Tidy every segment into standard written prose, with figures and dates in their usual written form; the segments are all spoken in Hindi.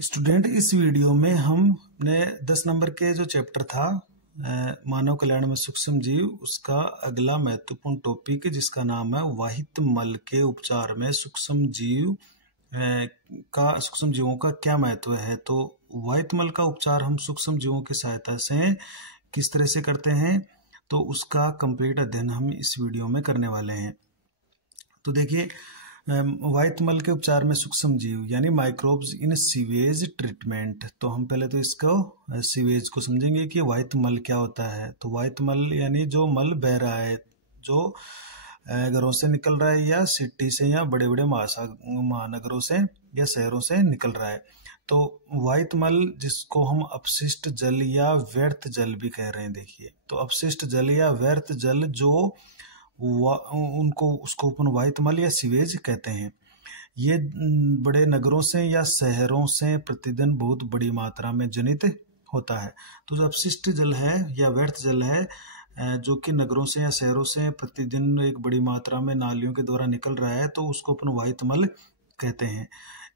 स्टूडेंट, इस वीडियो में हमने 10 नंबर के जो चैप्टर था मानव कल्याण में सूक्ष्म जीव, उसका अगला महत्वपूर्ण टॉपिक जिसका नाम है वाहित मल के उपचार में सूक्ष्म जीवों का क्या महत्व है। तो वाहित मल का उपचार हम सूक्ष्म जीवों की सहायता से किस तरह से करते हैं, तो उसका कंप्लीट अध्ययन हम इस वीडियो में करने वाले हैं। तो देखिए, वाहित मल के उपचार में सूक्ष्म जीव यानी माइक्रोब्स इन सीवेज ट्रीटमेंट। तो हम पहले तो इसको सीवेज को समझेंगे कि वाहित मल क्या होता है। तो वाहित मल यानी जो मल बह रहा है, जो घरों से निकल रहा है या सिटी से या बड़े बड़े महानगरों से या शहरों से निकल रहा है। तो वाहित मल जिसको हम अपशिष्ट जल या व्यर्थ जल भी कह रहे हैं। देखिए, तो अपशिष्ट जल या व्यर्थ जल जो उसको अपन वाहित मल या सीवेज कहते हैं। ये बड़े नगरों से या शहरों से प्रतिदिन बहुत बड़ी मात्रा में जनित होता है। तो जो अपशिष्ट जल है या व्यर्थ जल है, जो कि नगरों से या शहरों से प्रतिदिन एक बड़ी मात्रा में नालियों के द्वारा निकल रहा है, तो उसको अपन वाहित मल कहते हैं।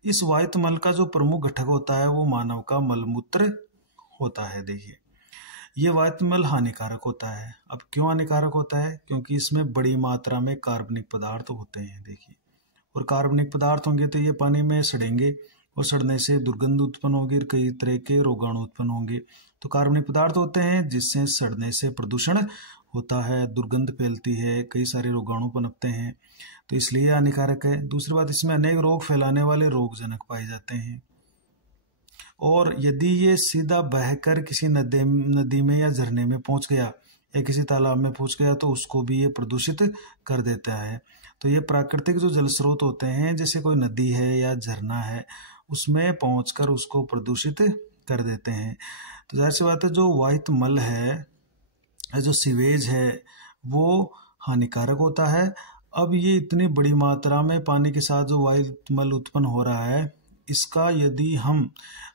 इस वाहित मल का जो प्रमुख घटक होता है वो मानव का मलमूत्र होता है। देखिए, ये वाहित मल हानिकारक होता है। अब क्यों हानिकारक होता है? क्योंकि इसमें बड़ी मात्रा में कार्बनिक पदार्थ होते हैं। देखिए, और कार्बनिक पदार्थ होंगे तो ये पानी में सड़ेंगे और सड़ने से दुर्गंध उत्पन्न होगी, कई तरह के रोगाणु उत्पन्न होंगे। तो कार्बनिक पदार्थ होते हैं जिससे सड़ने से प्रदूषण होता है, दुर्गंध फैलती है, कई सारे रोगाणु पनपते हैं, तो इसलिए हानिकारक है। दूसरी बात, इसमें अनेक रोग फैलाने वाले रोगजनक पाए जाते हैं। और यदि ये सीधा बहकर किसी नदी में या झरने में पहुंच गया या किसी तालाब में पहुंच गया तो उसको भी ये प्रदूषित कर देता है। तो ये प्राकृतिक जो जल स्रोत होते हैं, जैसे कोई नदी है या झरना है, उसमें पहुंचकर उसको प्रदूषित कर देते हैं। तो जाहिर सी बात है, जो वाहित मल है, जो सीवेज है, वो हानिकारक होता है। अब ये इतनी बड़ी मात्रा में पानी के साथ जो वाहित मल उत्पन्न हो रहा है, इसका यदि हम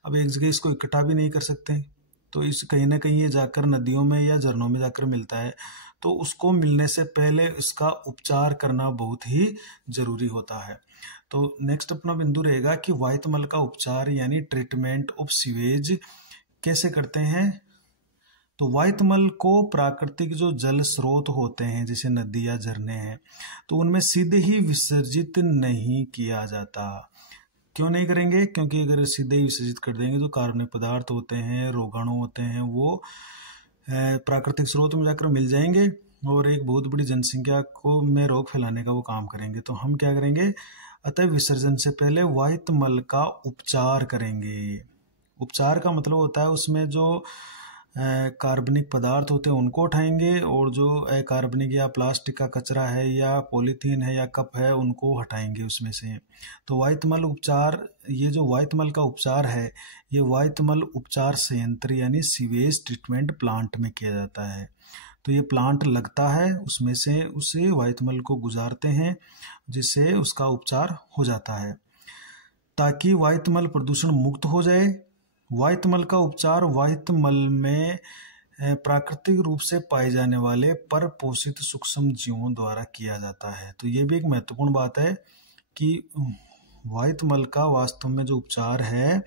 अब एक जगह इसको इकट्ठा भी नहीं कर सकते, तो इस कहीं ना कहीं ये जाकर नदियों में या झरनों में जाकर मिलता है, तो उसको मिलने से पहले इसका उपचार करना बहुत ही जरूरी होता है। तो नेक्स्ट अपना बिंदु रहेगा कि वाहित मल का उपचार यानी ट्रीटमेंट ऑफ सीवेज कैसे करते हैं। तो वाहित मल को प्राकृतिक जो जल स्रोत होते हैं, जैसे नदी या झरने हैं, तो उनमें सीधे ही विसर्जित नहीं किया जाता। क्यों नहीं करेंगे? क्योंकि अगर सीधे ही विसर्जित कर देंगे तो कार्बनिक पदार्थ होते हैं, रोगाणु होते हैं, वो प्राकृतिक स्रोत में जाकर मिल जाएंगे और एक बहुत बड़ी जनसंख्या को में रोग फैलाने का वो काम करेंगे। तो हम क्या करेंगे, अतः विसर्जन से पहले वाहित मल का उपचार करेंगे। उपचार का मतलब होता है उसमें जो कार्बनिक पदार्थ होते हैं उनको उठाएंगे, और जो अकार्बनिक या प्लास्टिक का कचरा है या पॉलीथीन है या कप है उनको हटाएंगे उसमें से। तो वाहित मल उपचार, ये जो वाहित मल का उपचार है, ये वाहित मल उपचार संयंत्र यानी सीवेज ट्रीटमेंट प्लांट में किया जाता है। तो ये प्लांट लगता है, उसमें से उसे वाहित मल को गुजारते हैं, जिससे उसका उपचार हो जाता है ताकि वाहित मल प्रदूषण मुक्त हो जाए। वाहित मल का उपचार वाहित मल में प्राकृतिक रूप से पाए जाने वाले परपोषित सूक्ष्म जीवों द्वारा किया जाता है। तो ये भी एक महत्वपूर्ण बात है कि वाहित मल का वास्तव में जो उपचार है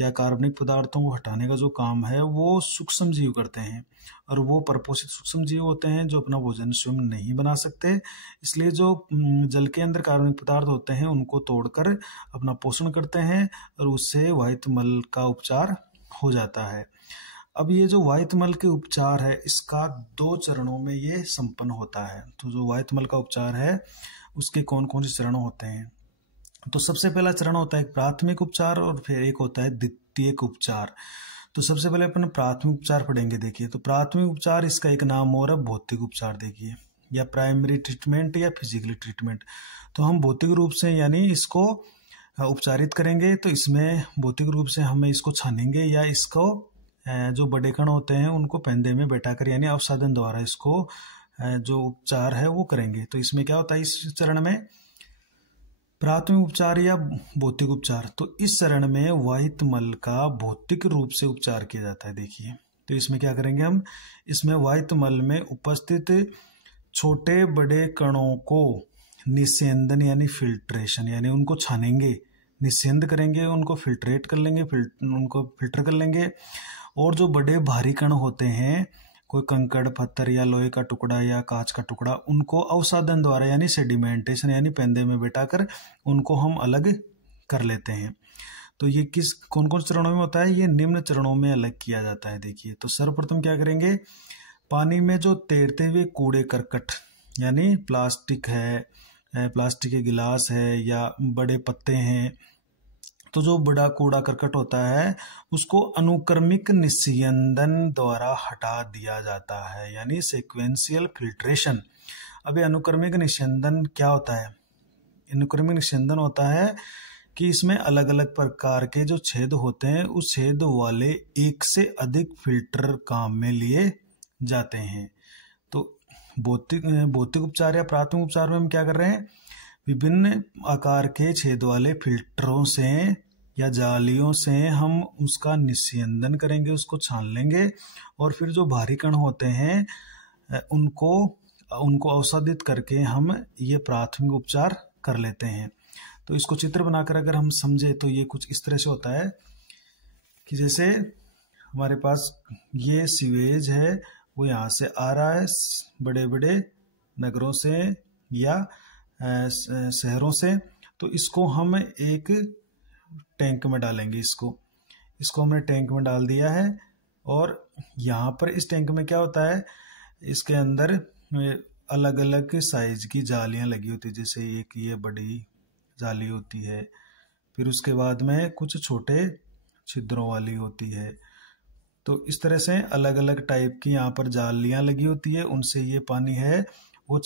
या कार्बनिक पदार्थों को हटाने का जो काम है वो सूक्ष्म जीव करते हैं, और वो परपोषित सूक्ष्म जीव होते हैं जो अपना भोजन स्वयं नहीं बना सकते। इसलिए जो जल के अंदर कार्बनिक पदार्थ होते हैं उनको तोड़कर अपना पोषण करते हैं, और उससे वाहित मल का उपचार हो जाता है। अब ये जो वाहित मल के उपचार है, इसका 2 चरणों में ये संपन्न होता है। तो जो वाहित मल का उपचार है उसके कौन कौन से चरण होते हैं? तो सबसे पहला चरण होता है प्राथमिक उपचार, और फिर एक होता है द्वितीयक उपचार। तो सबसे पहले अपन प्राथमिक उपचार पढ़ेंगे। देखिए, तो प्राथमिक उपचार, इसका एक नाम और है भौतिक उपचार। देखिए, या प्राइमरी ट्रीटमेंट या फिजिकली ट्रीटमेंट। तो हम भौतिक रूप से यानी इसको उपचारित करेंगे। तो इसमें भौतिक रूप से हमें इसको छानेंगे या इसको जो बड़े कण होते हैं उनको पेंदे में बैठाकर यानी अवसादन द्वारा इसको जो उपचार है वो करेंगे। तो इसमें क्या होता है, इस चरण में प्राथमिक उपचार या भौतिक उपचार, तो इस चरण में वाहित मल का भौतिक रूप से उपचार किया जाता है। देखिए, तो इसमें क्या करेंगे हम, इसमें वाहित मल में उपस्थित छोटे बड़े कणों को निस्यंदन यानी फिल्ट्रेशन यानी उनको छानेंगे निस्यंद करेंगे, उनको फिल्ट्रेट कर लेंगे, उनको फिल्टर कर लेंगे। और जो बड़े भारी कण होते हैं, कोई कंकड़ पत्थर या लोहे का टुकड़ा या कांच का टुकड़ा, उनको अवसादन द्वारा यानी सेडिमेंटेशन यानी पेंदे में बैठाकर उनको हम अलग कर लेते हैं। तो ये किस कौन कौन चरणों में होता है? ये निम्न चरणों में अलग किया जाता है। देखिए, तो सर्वप्रथम क्या करेंगे, पानी में जो तैरते हुए कूड़े करकट यानी प्लास्टिक है, प्लास्टिक के गिलास है या बड़े पत्ते हैं, तो जो बड़ा कूड़ा करकट होता है उसको अनुक्रमिक निस्यंदन द्वारा हटा दिया जाता है, यानी सीक्वेंशियल फिल्ट्रेशन। अब ये अनुक्रमिक निस्यंदन क्या होता है? अनुक्रमिक निस्यंदन होता है कि इसमें अलग अलग प्रकार के जो छेद होते हैं, उस छेद वाले एक से अधिक फिल्टर काम में लिए जाते हैं। तो भौतिक उपचार या प्राथमिक उपचार में हम क्या कर रहे हैं, विभिन्न आकार के छेद वाले फिल्टरों से या जालियों से हम उसका निस्यंदन करेंगे, उसको छान लेंगे, और फिर जो भारी कण होते हैं उनको अवसादित करके हम ये प्राथमिक उपचार कर लेते हैं। तो इसको चित्र बनाकर अगर हम समझे तो ये कुछ इस तरह से होता है कि जैसे हमारे पास ये सीवेज है, वो यहाँ से आ रहा है बड़े बड़े नगरों से या शहरों से, तो इसको हम एक टैंक में डालेंगे। इसको हमने टैंक में डाल दिया है, और यहाँ पर इस टैंक में क्या होता है, इसके अंदर अलग अलग साइज की जालियां लगी होती है। जैसे एक ये बड़ी जाली होती है, फिर उसके बाद में कुछ छोटे छिद्रों वाली होती है। तो इस तरह से अलग अलग टाइप की यहाँ पर जालियां लगी होती है, उनसे ये पानी है वो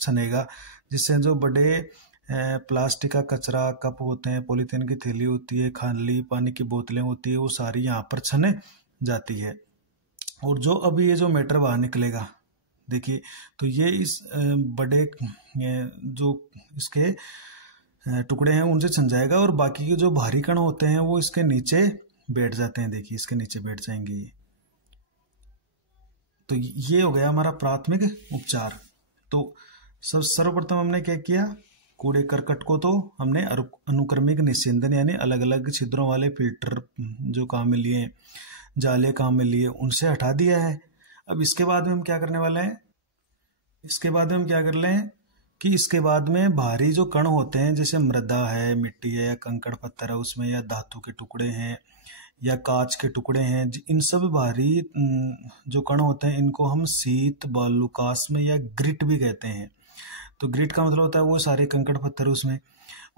छनेगा, जिससे जो बड़े प्लास्टिक का कचरा, कप होते हैं, पॉलीथीन की थैली होती है, खाली पानी की बोतलें होती है, वो सारी यहाँ पर छने जाती है। और जो अभी ये जो मैटर बाहर निकलेगा, देखिए, तो ये इस बड़े जो इसके टुकड़े हैं उनसे छन जाएगा, और बाकी के जो भारी कण होते हैं वो इसके नीचे बैठ जाते हैं। देखिए, इसके नीचे बैठ जाएंगे ये। तो ये हो गया हमारा प्राथमिक उपचार। तो सर्वप्रथम हमने क्या किया, कूड़े करकट को तो हमने अनुक्रमिक निस्यंदन यानी अलग अलग छिद्रों वाले फिल्टर जो काम में लिए, जाले काम में लिए, उनसे हटा दिया है। अब इसके बाद में हम क्या करने वाले हैं, इसके बाद में हम क्या कर ले हैं कि इसके बाद में भारी जो कण होते हैं, जैसे मृदा है, मिट्टी है या कंकड़ पत्थर है उसमें, या धातु के टुकड़े हैं या कांच के टुकड़े हैं, इन सब भारी जो कण होते हैं इनको हम शीत बालूकाष्म में या ग्रिट भी कहते हैं। तो ग्रिट का मतलब होता है वो सारे कंकड़ पत्थर, उसमें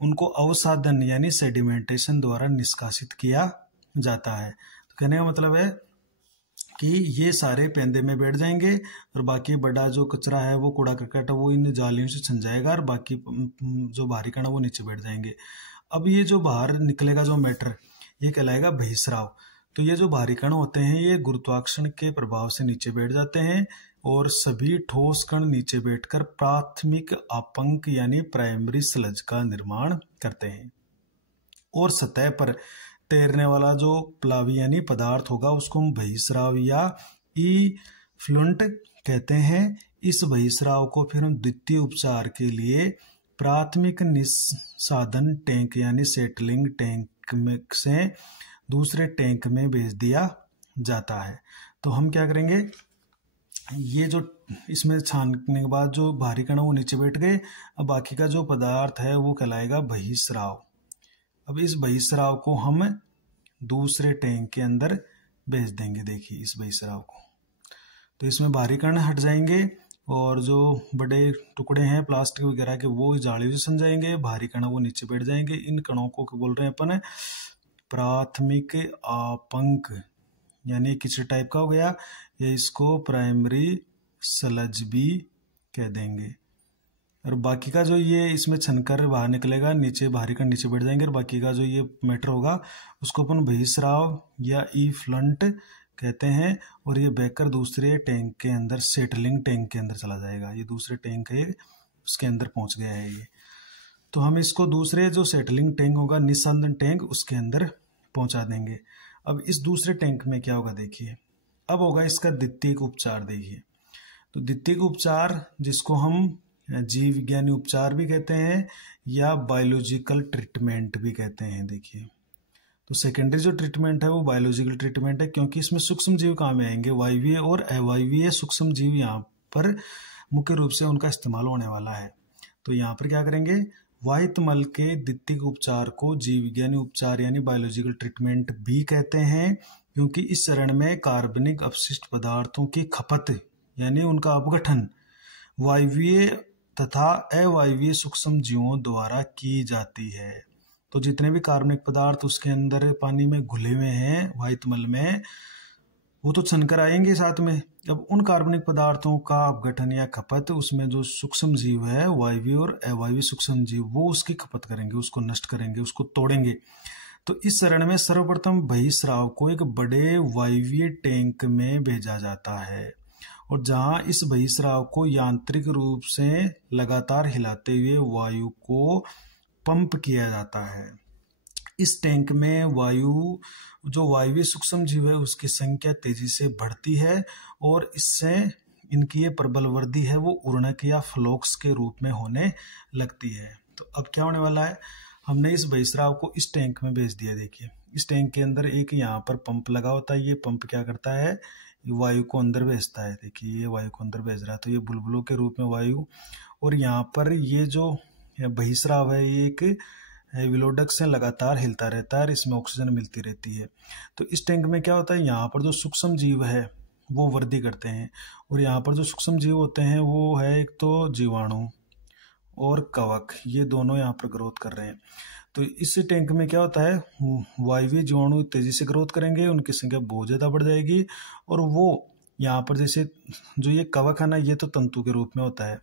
उनको अवसादन यानी सेडिमेंटेशन द्वारा निष्कासित किया जाता है। तो कहने का मतलब है कि ये सारे पेंदे में बैठ जाएंगे, और बाकी बड़ा जो कचरा है वो कूड़ा करकट है वो इन जालियों से छन जाएगा, और बाकी जो भारी कण है वो नीचे बैठ जाएंगे। अब ये जो बाहर निकलेगा जो मैटर, ये कहलाएगा बहिस्राव। तो ये जो भारी कण होते हैं ये गुरुत्वाकर्षण के प्रभाव से नीचे बैठ जाते हैं, और सभी ठोस कण नीचे बैठकर प्राथमिक अपंक यानी प्राइमरी स्लज का निर्माण करते हैं। और सतह पर तैरने वाला जो प्लावी यानी पदार्थ होगा उसको हम बहिस्राव या इफ्लुएंट कहते हैं। इस बहिस्राव को फिर हम द्वितीय उपचार के लिए प्राथमिक निस्सादन टैंक यानी सेटलिंग टैंक में से दूसरे टैंक में भेज दिया जाता है। तो हम क्या करेंगे, ये जो इसमें छानने के बाद जो भारी कण वो नीचे बैठ गए, अब बाकी का जो पदार्थ है वो कहलाएगा बहिस्राव। अब इस बहिस्राव को हम दूसरे टैंक के अंदर भेज देंगे। देखिए, इस बहिस्राव को, तो इसमें भारी कण हट जाएंगे, और जो बड़े टुकड़े हैं प्लास्टिक वगैरह के वो जाली से सन जाएंगे, भारी कण वो नीचे बैठ जाएंगे। इन कणों को बोल रहे हैं अपन प्राथमिक आपंक, यानी किसी टाइप का हो गया, या इसको प्राइमरी स्लज भी कह देंगे। और बाकी का जो ये इसमें छनकर बाहर निकलेगा, नीचे भारी कण नीचे बैठ जाएंगे, और बाकी का जो ये मैटर होगा उसको अपन बहिस्राव या इफ्लुएंट कहते हैं, और ये बहकर दूसरे टैंक के अंदर सेटलिंग टैंक के अंदर चला जाएगा। ये दूसरे टैंक है उसके अंदर पहुंच गया है ये, तो हम इसको दूसरे जो सेटलिंग टैंक होगा निस्सादन टैंक उसके अंदर पहुंचा देंगे। अब इस दूसरे टैंक में क्या होगा, देखिए, अब होगा इसका द्वितीयक उपचार। देखिए, तो द्वितीयक उपचार जिसको हम जीव विज्ञानी उपचार भी कहते हैं या बायोलॉजिकल ट्रीटमेंट भी कहते हैं। देखिए, तो सेकेंडरी जो ट्रीटमेंट है वो बायोलॉजिकल ट्रीटमेंट है, क्योंकि इसमें सूक्ष्म जीव काम में आएंगे। वायवीय और अवायवीय सूक्ष्म जीव यहाँ पर मुख्य रूप से उनका इस्तेमाल होने वाला है। तो यहाँ पर क्या करेंगे, वाहित मल के द्वितीयक उपचार को जीव विज्ञानी उपचार यानी बायोलॉजिकल ट्रीटमेंट भी कहते हैं, क्योंकि इस चरण में कार्बनिक अपशिष्ट पदार्थों की खपत यानी उनका अपघटन वायवीय तथा अवायवीय सूक्ष्म जीवों द्वारा की जाती है। तो जितने भी कार्बनिक पदार्थ उसके अंदर पानी में घुले हुए हैं वाहित मल में, वो तो छनकर आएंगे साथ में। अब उन कार्बनिक पदार्थों का अपघटन या खपत, उसमें जो सूक्ष्म जीव है वायवीय और अवायवीय सूक्ष्म जीव, वो उसकी खपत करेंगे, उसको नष्ट करेंगे, उसको तोड़ेंगे। तो इस चरण में सर्वप्रथम बहिस्राव को एक बड़े वायवीय टैंक में भेजा जाता है, और जहां इस बहिस्राव को यांत्रिक रूप से लगातार हिलाते हुए वायु को पंप किया जाता है। इस टैंक में वायु जो वायवीय सूक्ष्म जीव है उसकी संख्या तेजी से बढ़ती है, और इससे इनकी ये प्रबल वृद्धि है वो उर्णक या फ्लोक्स के रूप में होने लगती है। तो अब क्या होने वाला है, हमने इस बहिस्राव को इस टैंक में भेज दिया। देखिए, इस टैंक के अंदर एक यहाँ पर पंप लगा होता है। ये पंप क्या करता है, वायु को अंदर भेजता है। देखिए, ये वायु को अंदर भेज रहा है, तो ये बुलबुलों के रूप में वायु, और यहाँ पर ये जो बहिस्राव है ये एक विलोडक से लगातार हिलता रहता है, इसमें ऑक्सीजन मिलती रहती है। तो इस टैंक में क्या होता है, यहाँ पर जो सूक्ष्म जीव है वो वृद्धि करते हैं, और यहाँ पर जो सूक्ष्म जीव होते हैं वो है एक तो जीवाणु और कवक, ये दोनों यहाँ पर ग्रोथ कर रहे हैं। तो इस टैंक में क्या होता है, वायवीय जीवाणु तेजी से ग्रोथ करेंगे, उनकी संख्या बहुत ज़्यादा बढ़ जाएगी, और वो यहाँ पर जैसे जो ये कवक है ना, ये तो तंतु के रूप में होता है।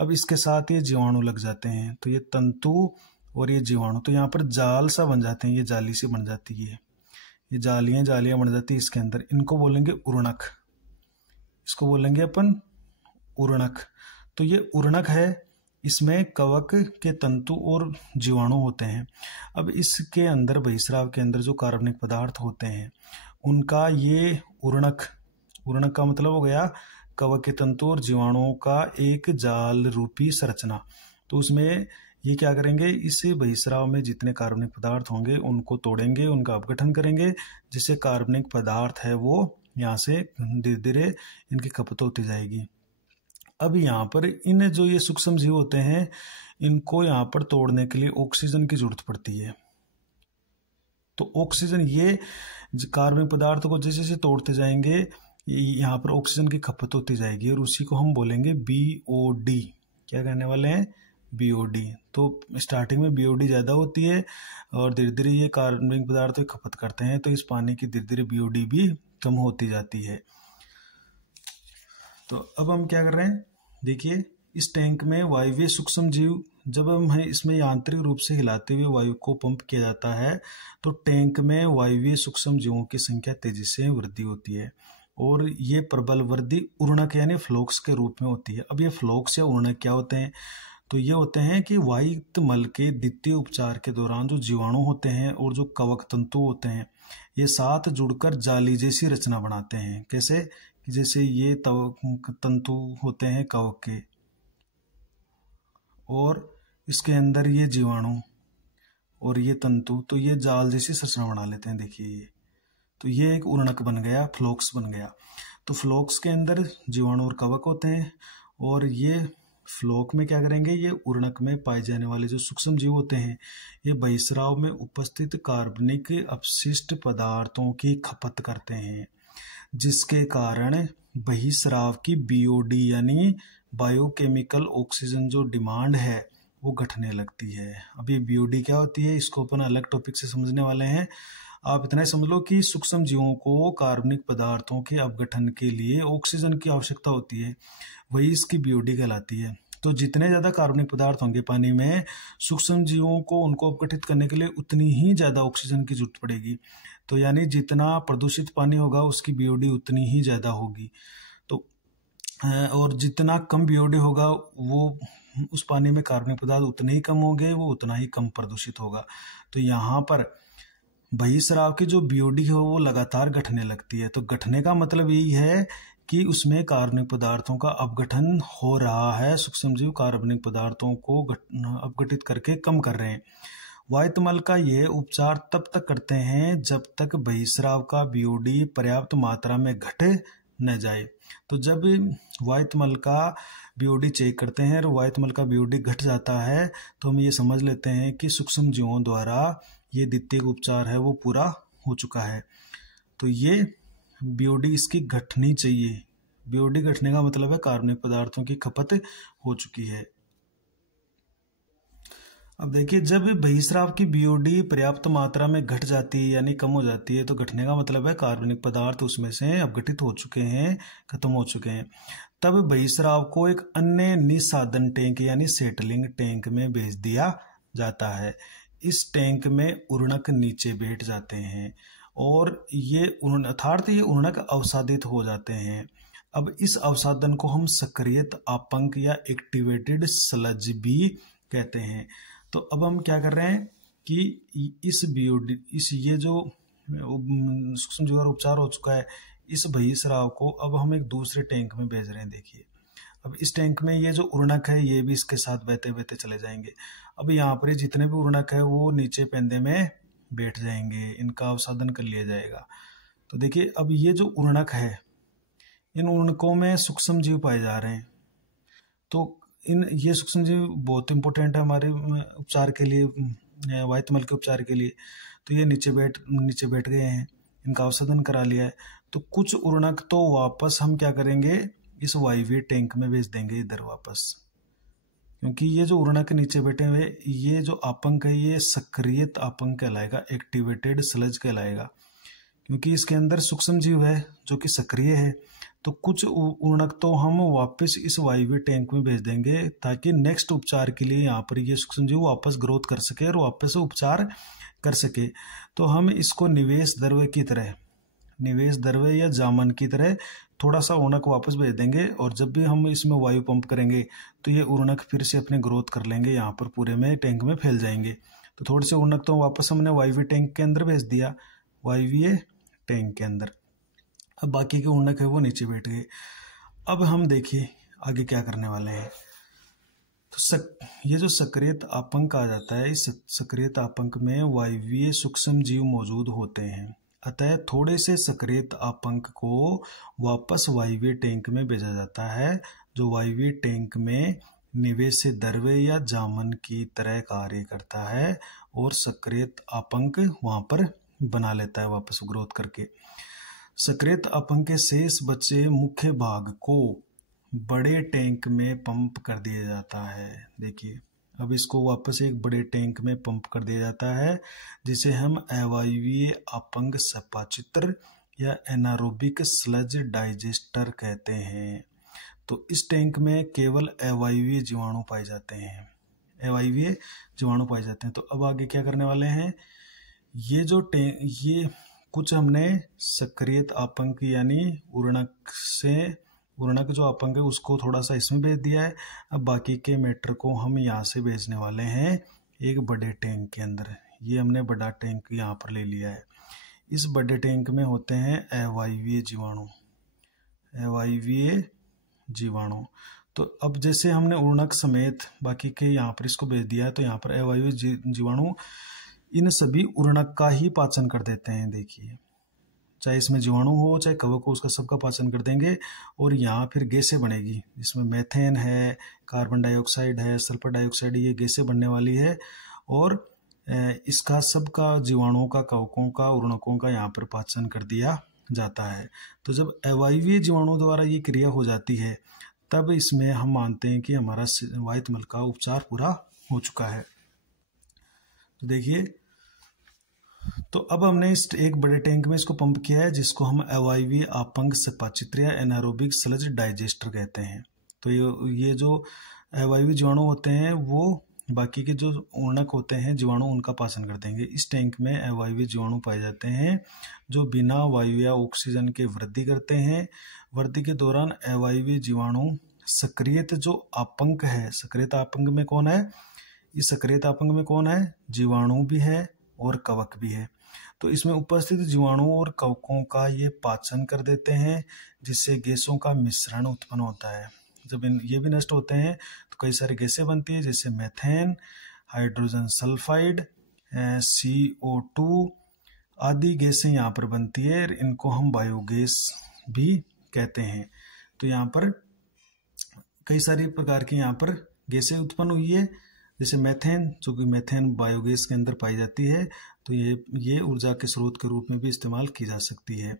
अब इसके साथ ये जीवाणु लग जाते हैं, तो ये तंतु और ये जीवाणु, तो यहाँ पर जाल सा बन जाते हैं, ये जाली सी बन जाती है, ये जालियां बन जाती है इसके अंदर। इनको बोलेंगे उर्णक, इसको बोलेंगे अपन उर्णक। तो ये उर्णक है, इसमें कवक के तंतु और जीवाणु होते हैं। अब इसके अंदर बहिस्राव के अंदर जो कार्बनिक पदार्थ होते हैं उनका ये उर्णक का मतलब हो गया कवक के तंतु और जीवाणुओं का एक जाल रूपी संरचना। तो उसमें ये क्या करेंगे, इस बहिस्राव में जितने कार्बनिक पदार्थ होंगे उनको तोड़ेंगे, उनका अपघटन करेंगे, जिससे कार्बनिक पदार्थ है वो यहाँ से धीरे धीरे इनकी खपत होती जाएगी। अब यहाँ पर इन जो ये सूक्ष्म जीव होते हैं इनको यहाँ पर तोड़ने के लिए ऑक्सीजन की जरूरत पड़ती है। तो ऑक्सीजन, ये कार्बनिक पदार्थ को जैसे जैसे तोड़ते जाएंगे यहाँ पर ऑक्सीजन की खपत होती जाएगी, और उसी को हम बोलेंगे BOD। क्या कहने वाले हैं, BOD। तो स्टार्टिंग में BOD ज़्यादा होती है और धीरे धीरे ये कार्बनिक पदार्थ की खपत करते हैं, तो इस पानी की धीरे धीरे BOD भी कम होती जाती है। तो अब हम क्या कर रहे हैं, देखिए इस टैंक में वायवीय सूक्ष्म जीव, जब हम इसमें यांत्रिक रूप से हिलाते हुए वायु को पंप किया जाता है तो टैंक में वायवीय सूक्ष्म जीवों की संख्या तेजी से वृद्धि होती है, और ये प्रबल वृद्धि उर्णक यानी फ्लोक्स के रूप में होती है। अब ये फ्लोक्स या उर्णक क्या होते हैं, तो ये होते हैं कि वाहित मल के द्वितीय उपचार के दौरान जो जीवाणु होते हैं और जो कवक तंतु होते हैं ये साथ जुड़कर जाली जैसी रचना बनाते हैं। कैसे, जैसे ये तंतु होते हैं कवक के, और इसके अंदर ये जीवाणु और ये तंतु, तो ये जाल जैसी संरचना बना लेते हैं। देखिए ये, तो ये एक उर्णक बन गया, फ्लोक्स बन गया। तो फ्लोक्स के अंदर जीवाणु और कवक होते हैं, और ये फ्लोक में क्या करेंगे, ये उर्णक में पाए जाने वाले जो सूक्ष्म जीव होते हैं ये बहिस्राव में उपस्थित कार्बनिक अपशिष्ट पदार्थों की खपत करते हैं, जिसके कारण बहिस्राव की BOD यानी बायोकेमिकल ऑक्सीजन जो डिमांड है वो घटने लगती है। अभी BOD क्या होती है इसको अपन अलग टॉपिक से समझने वाले हैं। आप इतना ही समझ लो कि सूक्ष्म जीवों को कार्बनिक पदार्थों के अपघटन के लिए ऑक्सीजन की आवश्यकता होती है, वही इसकी BOD कहलाती है। तो जितने ज़्यादा कार्बनिक पदार्थ होंगे पानी में, सूक्ष्म जीवों को उनको अपघटित करने के लिए उतनी ही ज़्यादा ऑक्सीजन की जरूरत पड़ेगी। तो यानी जितना प्रदूषित पानी होगा उसकी BOD उतनी ही ज़्यादा होगी। तो और जितना कम BOD होगा वो उस पानी में कार्बनिक पदार्थ उतने ही कम होंगे, वो उतना ही कम प्रदूषित होगा। तो यहाँ पर बहिस्राव की जो BOD है वो लगातार घटने लगती है। तो घटने का मतलब यही है कि उसमें कार्बनिक पदार्थों का अपघटन हो रहा है, सूक्ष्मजीव कार्बनिक पदार्थों को अपघटित करके कम कर रहे हैं। वायुमल का ये उपचार तब तक करते हैं जब तक बहिस्राव का बीओडी पर्याप्त मात्रा में घट न जाए। तो जब वायुमल का बीओडी चेक करते हैं और वायुमल का बीओडी घट जाता है तो हम ये समझ लेते हैं कि सूक्ष्म जीवों द्वारा ये द्वितीयक उपचार है वो पूरा हो चुका है। तो ये बीओडी इसकी घटनी चाहिए। बीओडी घटने का मतलब है कार्बनिक पदार्थों की खपत हो चुकी है। अब देखिए, जब बहिस्राव की बीओडी पर्याप्त मात्रा में घट जाती है यानी कम हो जाती है तो घटने का मतलब है कार्बनिक पदार्थ उसमें से अपघटित हो चुके हैं, खत्म हो चुके हैं। तब बहिस्राव को एक अन्य निस्सादन टैंक यानी सेटलिंग टैंक में भेज दिया जाता है। इस टैंक में उर्णक नीचे बैठ जाते हैं और ये अर्थात ये उर्णक अवसादित हो जाते हैं। अब इस अवसादन को हम सक्रियत आपंक या एक्टिवेटेड स्लज भी कहते हैं। तो अब हम क्या कर रहे हैं कि इस बीओडी ये जो सूक्ष्म जीव उपचार हो चुका है, इस बहिस्राव को अब हम एक दूसरे टैंक में भेज रहे हैं। देखिए, अब इस टैंक में ये जो उर्णक है ये भी इसके साथ बहते बहते चले जाएंगे। अब यहाँ पर जितने भी उर्णक है वो नीचे पेंदे में बैठ जाएंगे, इनका अवसादन कर लिया जाएगा। तो देखिए, अब ये जो उर्णक है इन उर्णकों में सूक्ष्म जीव पाए जा रहे हैं। तो ये सूक्ष्म जीव बहुत इंपॉर्टेंट है हमारे उपचार के लिए, वायुमल के उपचार के लिए। तो ये नीचे बैठ गए हैं, इनका अवसादन करा लिया है। तो कुछ उर्णक तो वापस हम क्या करेंगे, इस वायवीय टैंक में भेज देंगे इधर वापस, क्योंकि ये जो उर्णक नीचे बैठे हुए ये जो आपंक है ये सक्रियत आपंक कहलाएगा, एक्टिवेटेड स्लज कहलाएगा, क्योंकि इसके अंदर सूक्ष्म जीव है जो कि सक्रिय है। तो कुछ उर्णक तो हम वापस इस वायवीय टैंक में भेज देंगे ताकि नेक्स्ट उपचार के लिए यहाँ पर ये सूक्ष्म जीव वापस ग्रोथ कर सके और वापस उपचार कर सके। तो हम इसको निवेश द्रव्य या जामन की तरह थोड़ा सा उर्णक वापस भेज देंगे और जब भी हम इसमें वायु पंप करेंगे तो ये उर्णक फिर से अपने ग्रोथ कर लेंगे, यहाँ पर पूरे में टैंक में फैल जाएंगे। तो थोड़े से उर्णक तो वापस हमने वायवीय टैंक के अंदर भेज दिया, वायवीय टैंक के अंदर। अब बाकी के उर्णक है वो नीचे बैठ गए। अब हम देखिए आगे क्या करने वाले हैं। तो ये जो सक्रियत आपंक आ जाता है, इस सक्रियत आपंक में वायवीय सूक्ष्म जीव मौजूद होते हैं। अतः थोड़े से सक्रियत आपंक को वापस वायवीय टैंक में भेजा जाता है, जो वायवीय टैंक में निवेश से द्रव्य या जामन की तरह कार्य करता है और सक्रियत आपंक वहां पर बना लेता है वापस ग्रोथ करके। सक्रियत आपंक के शेष बचे मुख्य भाग को बड़े टैंक में पंप कर दिया जाता है। देखिए, अब इसको वापस एक बड़े टैंक में पंप कर दिया जाता है जिसे हम अवायवीय आपंक सपाचित्र या एनारोबिक स्लज डाइजेस्टर कहते हैं। तो इस टैंक में केवल अवायवीय जीवाणु पाए जाते हैं, अवायवीय जीवाणु पाए जाते हैं। तो अब आगे क्या करने वाले हैं, ये कुछ हमने सक्रियत आपंक यानी उर्णक जो आपंक है उसको थोड़ा सा इसमें भेज दिया है। अब बाकी के मैटर को हम यहाँ से भेजने वाले हैं एक बड़े टैंक के अंदर। ये हमने बड़ा टैंक यहाँ पर ले लिया है। इस बड़े टैंक में होते हैं अवायवीय जीवाणु। तो अब जैसे हमने उर्णक समेत बाकी के यहाँ पर इसको भेज दिया है तो यहाँ पर अवायवीय जीवाणु इन सभी उर्णक का ही पाचन कर देते हैं। देखिए, चाहे इसमें जीवाणु हो चाहे कवक हो, उसका सबका पाचन कर देंगे और यहाँ फिर गैसें बनेगी जिसमें मेथेन है, कार्बन डाइऑक्साइड है, सल्फर डाइऑक्साइड, ये गैसें बनने वाली है और इसका सबका जीवाणुओं का, कवकों का, उर्णकों का यहाँ पर पाचन कर दिया जाता है। तो जब अवायवीय जीवाणु द्वारा ये क्रिया हो जाती है तब इसमें हम मानते हैं कि हमारा वायुमल का उपचार पूरा हो चुका है। तो देखिए, तो अब हमने इस एक बड़े टैंक में इसको पंप किया है जिसको हम अवायवीय आपंक सपाचित्र या एनारोबिक स्लज डाइजेस्टर कहते हैं। तो ये जो अवायवीय जीवाणु होते हैं वो बाकी के जो उर्णक होते हैं जीवाणु उनका पाचन कर देंगे। इस टैंक में अवायवीय जीवाणु पाए जाते हैं जो बिना वायु या ऑक्सीजन के वृद्धि करते हैं। वृद्धि के दौरान अवायवीय जीवाणु सक्रियत जो आपंक है, सक्रियत आपंक में कौन है, इस सक्रियत आपंक में कौन है, जीवाणु भी है और कवक भी है। तो इसमें उपस्थित जीवाणुओं और कवकों का ये पाचन कर देते हैं, जिससे गैसों का मिश्रण उत्पन्न होता है। जब ये भी नष्ट होते हैं तो कई सारी गैसें बनती है, जैसे मेथेन, हाइड्रोजन सल्फाइड, CO2 आदि गैसें यहाँ पर बनती है। इनको हम बायोगैस भी कहते हैं। तो यहाँ पर कई सारी प्रकार की यहाँ पर गैसें उत्पन्न हुई है, जैसे मेथेन, जो कि मेथेन बायोगैस के अंदर पाई जाती है। तो ये ऊर्जा के स्रोत के रूप में भी इस्तेमाल की जा सकती है।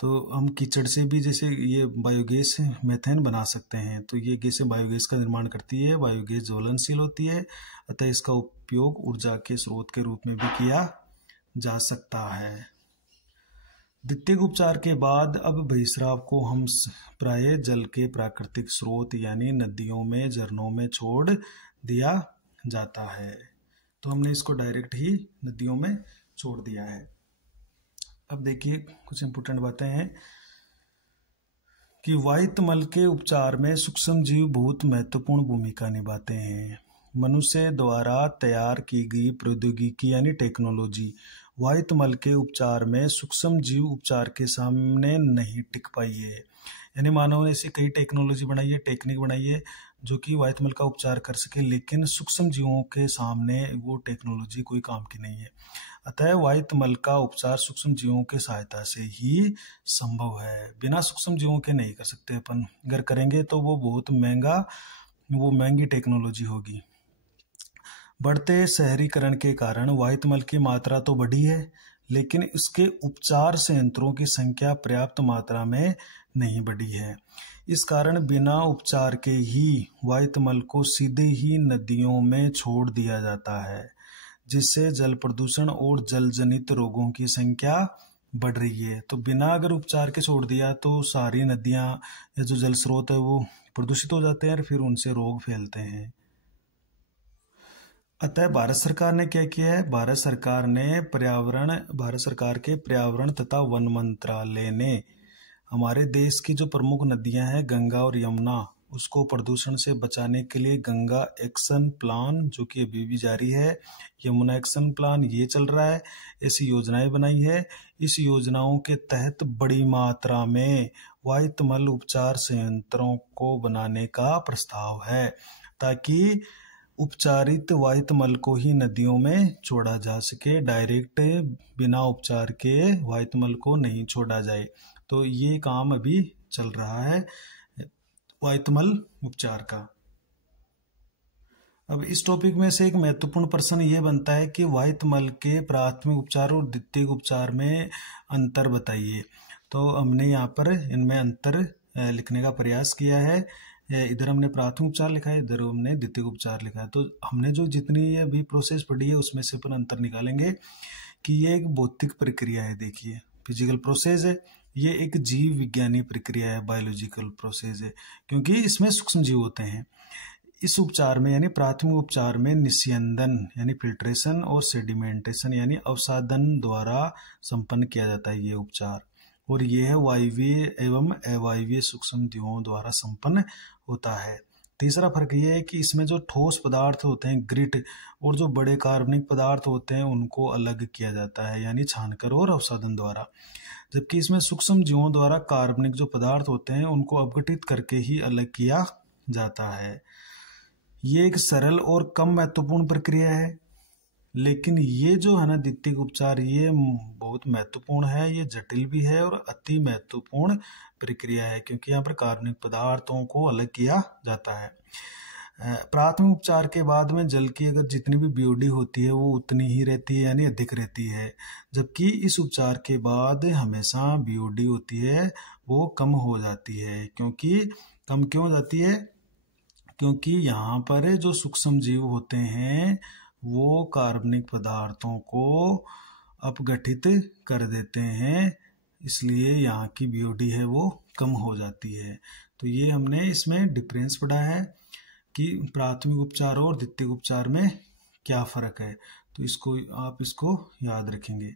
तो हम कीचड़ से भी जैसे ये बायोगैस मेथेन बना सकते हैं। तो ये गैसें बायोगैस का निर्माण करती है। बायोगैस ज्वलनशील होती है, अतः इसका उपयोग ऊर्जा के स्रोत के रूप में भी किया जा सकता है। द्वितीयक उपचार के बाद अब बहिस्राव को हम प्राय जल के प्राकृतिक स्रोत यानी नदियों में, झरनों में छोड़ दिया जाता है। तो हमने इसको डायरेक्ट ही नदियों में छोड़ दिया है। अब देखिए कुछ इंपोर्टेंट बातें हैं कि वायु मल के उपचार में सूक्ष्म जीव बहुत महत्वपूर्ण भूमिका निभाते हैं। मनुष्य द्वारा तैयार की गई प्रौद्योगिकी यानी टेक्नोलॉजी वायु मल के उपचार में सूक्ष्म जीव उपचार के सामने नहीं टिक पाई है। यानी मानव ने ऐसी कई टेक्नोलॉजी बनाई है, टेक्निक बनाई है जो कि वायु मल का उपचार कर सके, लेकिन सूक्ष्म जीवों के सामने वो टेक्नोलॉजी कोई काम की नहीं है। अतः वायु मल का उपचार सूक्ष्म जीवों की सहायता से ही संभव है। बिना सूक्ष्म जीवों के नहीं कर सकते अपन। अगर करेंगे तो वो बहुत महंगी टेक्नोलॉजी होगी। बढ़ते शहरीकरण के कारण वायु मल की मात्रा तो बढ़ी है, लेकिन इसके उपचार संयंत्रों की संख्या पर्याप्त मात्रा में नहीं बढ़ी है। इस कारण बिना उपचार के ही वायु मल को सीधे ही नदियों में छोड़ दिया जाता है, जिससे जल प्रदूषण और जल जनित रोगों की संख्या बढ़ रही है। तो बिना अगर उपचार के छोड़ दिया तो सारी नदियां या जो जल स्रोत है वो प्रदूषित हो जाते हैं और फिर उनसे रोग फैलते हैं। अतः भारत सरकार ने क्या किया है? भारत सरकार के पर्यावरण तथा वन मंत्रालय ने हमारे देश की जो प्रमुख नदियां हैं गंगा और यमुना, उसको प्रदूषण से बचाने के लिए गंगा एक्शन प्लान, जो कि अभी भी जारी है, यमुना एक्शन प्लान ये चल रहा है, ऐसी योजनाएं बनाई है। इस योजनाओं के तहत बड़ी मात्रा में वायु मल उपचार संयंत्रों को बनाने का प्रस्ताव है, ताकि उपचारित वायु मल को ही नदियों में छोड़ा जा सके। डायरेक्ट बिना उपचार के वायु मल को नहीं छोड़ा जाए। तो ये काम अभी चल रहा है वायु मल उपचार का। अब इस टॉपिक में से एक महत्वपूर्ण प्रश्न ये बनता है कि वायु मल के प्राथमिक उपचार और द्वितीयक उपचार में अंतर बताइए। तो हमने यहाँ पर इनमें अंतर लिखने का प्रयास किया है। इधर हमने प्राथमिक उपचार लिखा है, इधर हमने द्वितीयक उपचार लिखा है। तो हमने जो जितनी अभी प्रोसेस पढ़ी है उसमें से अपन अंतर निकालेंगे कि ये एक भौतिक प्रक्रिया है। देखिए फिजिकल प्रोसेस है, ये एक जीव विज्ञानी प्रक्रिया है, बायोलॉजिकल प्रोसेस है, क्योंकि इसमें सूक्ष्म जीव होते हैं। इस उपचार में यानी प्राथमिक उपचार में निस्यंदन यानी फिल्ट्रेशन और सेडिमेंटेशन यानी अवसादन द्वारा संपन्न किया जाता है ये उपचार, और यह है वायवीय एवं अवायवीय सूक्ष्म जीवों द्वारा संपन्न होता है। तीसरा फर्क यह है कि इसमें जो ठोस पदार्थ होते हैं ग्रिट और जो बड़े कार्बनिक पदार्थ होते हैं उनको अलग किया जाता है, यानी छानकर और अवसादन द्वारा, जबकि इसमें सूक्ष्म जीवों द्वारा कार्बनिक जो पदार्थ होते हैं उनको अपघटित करके ही अलग किया जाता है। ये एक सरल और कम महत्वपूर्ण प्रक्रिया है, लेकिन ये जो है ना द्वितीयक उपचार, ये बहुत महत्वपूर्ण है, ये जटिल भी है और अति महत्वपूर्ण प्रक्रिया है, क्योंकि यहाँ पर कार्बनिक पदार्थों को अलग किया जाता है। प्राथमिक उपचार के बाद में जल की अगर जितनी भी बीओडी होती है वो उतनी ही रहती है, यानी अधिक रहती है, जबकि इस उपचार के बाद हमेशा बीओडी होती है वो कम हो जाती है। कम क्यों हो जाती है? क्योंकि यहाँ पर जो सूक्ष्म जीव होते हैं वो कार्बनिक पदार्थों को अपघटित कर देते हैं, इसलिए यहाँ की बीओडी है वो कम हो जाती है। तो ये हमने इसमें डिफरेंस पढ़ा है कि प्राथमिक उपचार और द्वितीयक उपचार में क्या फर्क है। तो आप इसको याद रखेंगे।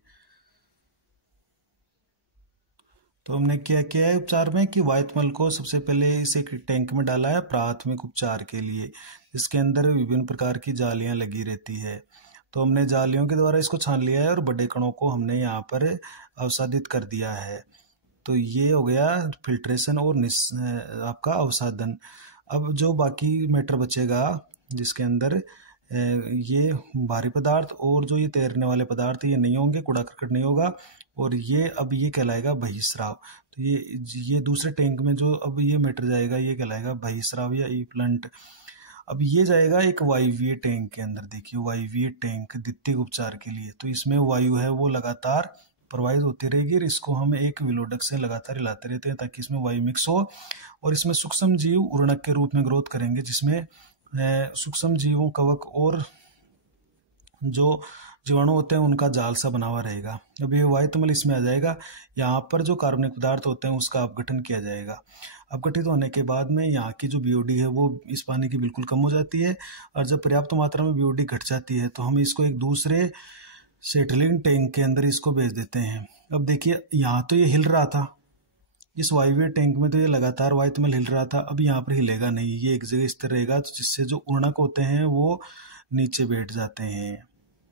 तो हमने क्या किया है उपचार में कि वायु मल को सबसे पहले इसे टैंक में डाला है प्राथमिक उपचार के लिए, जिसके अंदर विभिन्न प्रकार की जालियां लगी रहती है। तो हमने जालियों के द्वारा इसको छान लिया है और बड़े कणों को हमने यहाँ पर अवसादित कर दिया है। तो ये हो गया फिल्ट्रेशन और आपका अवसादन। अब जो बाकी मैटर बचेगा जिसके अंदर ये भारी पदार्थ और जो ये तैरने वाले पदार्थ ये नहीं होंगे, कूड़ा करकट नहीं होगा, और ये अब ये कहलाएगा बहिस्राव। तो ये दूसरे टैंक में जो अब ये मैटर जाएगा ये कहलाएगा बहिस्राव या इफ्लंट। अब ये जाएगा एक वायवीय टैंक के अंदर। देखिए वायवीय टैंक द्वितीयक उपचार के लिए, तो इसमें वायु है वो लगातार प्रवाहित होती रहेगी और इसको हम एक विलोडक से लगातार हिलाते रहते हैं ताकि इसमें वायु मिक्स हो, और इसमें सूक्ष्म जीव उर्णक के रूप में ग्रोथ करेंगे, जिसमें सूक्ष्म जीवों कवक और जो जीवाणु होते हैं उनका जाल सा बना हुआ रहेगा। अब ये वायुतमल इसमें आ जाएगा। यहाँ पर जो कार्बनिक पदार्थ होते हैं उसका अपघटन किया जाएगा। अपघटित होने के बाद में यहाँ की जो बीओडी है वो इस पानी की बिल्कुल कम हो जाती है, और जब पर्याप्त मात्रा में बीओडी घट जाती है तो हम इसको एक दूसरे सेटलिंग टैंक के अंदर इसको भेज देते हैं। अब देखिए यहाँ तो ये हिल रहा था, इस वायवीय टैंक में तो ये लगातार वायुतमल हिल रहा था, अब यहाँ पर हिलेगा नहीं, ये एक जगह स्थिर रहेगा, तो जिससे जो उर्णक होते हैं वो नीचे बैठ जाते हैं।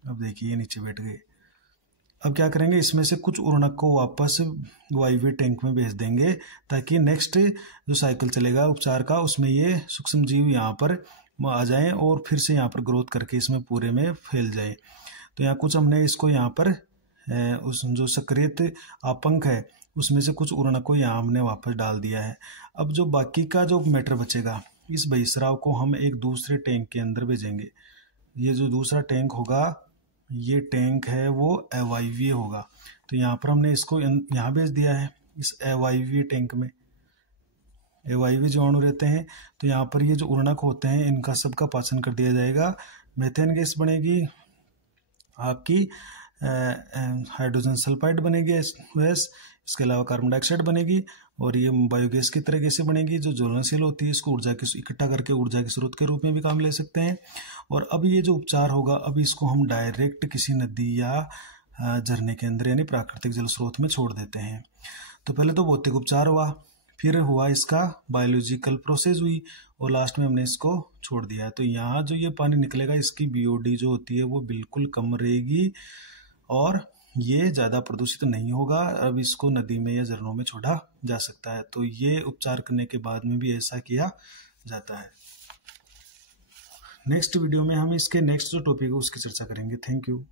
अब देखिए ये नीचे बैठ गए। अब क्या करेंगे, इसमें से कुछ उर्णक को वापस वायवीय टैंक में भेज देंगे ताकि नेक्स्ट जो साइकिल चलेगा उपचार का उसमें ये सूक्ष्म जीव यहाँ पर आ जाएं और फिर से यहाँ पर ग्रोथ करके इसमें पूरे में फैल जाए। तो यहाँ कुछ हमने इसको यहाँ पर उस जो सक्रियत आपंक है उसमें से कुछ उर्णक को यहाँ हमने वापस डाल दिया है। अब जो बाकी का जो मैटर बचेगा इस बहिस्राव को हम एक दूसरे टैंक के अंदर भेजेंगे। ये जो दूसरा टैंक होगा ये टैंक है वो अवायवीय होगा, तो यहाँ पर हमने इसको यहाँ भेज दिया है इस अवायवीय टैंक में। अवायवीय जीवाणु रहते हैं तो यहाँ पर ये जो उर्णक होते हैं इनका सबका पाचन कर दिया जाएगा। मेथेन गैस बनेगी, आपकी हाइड्रोजन सल्फाइड बनेगी गैस, इसके अलावा कार्बन डाइऑक्साइड बनेगी, और ये बायोगैस की तरह गैसें बनेगी जो ज्वलनशील होती है। इसको ऊर्जा की इकट्ठा करके ऊर्जा के स्रोत के रूप में भी काम ले सकते हैं। और अब ये जो उपचार होगा अब इसको हम डायरेक्ट किसी नदी या झरने के अंदर यानी प्राकृतिक जल स्रोत में छोड़ देते हैं। तो पहले तो भौतिक उपचार हुआ, फिर हुआ इसका बायोलॉजिकल प्रोसेस हुई, और लास्ट में हमने इसको छोड़ दिया। तो यहाँ जो ये पानी निकलेगा इसकी बीओडी जो होती है वो बिल्कुल कम रहेगी और ये ज़्यादा प्रदूषित नहीं होगा। अब इसको नदी में या झरनों में छोड़ा जा सकता है। तो ये उपचार करने के बाद में भी ऐसा किया जाता है। नेक्स्ट वीडियो में हम इसके नेक्स्ट जो टॉपिक है उसकी चर्चा करेंगे। Thank you.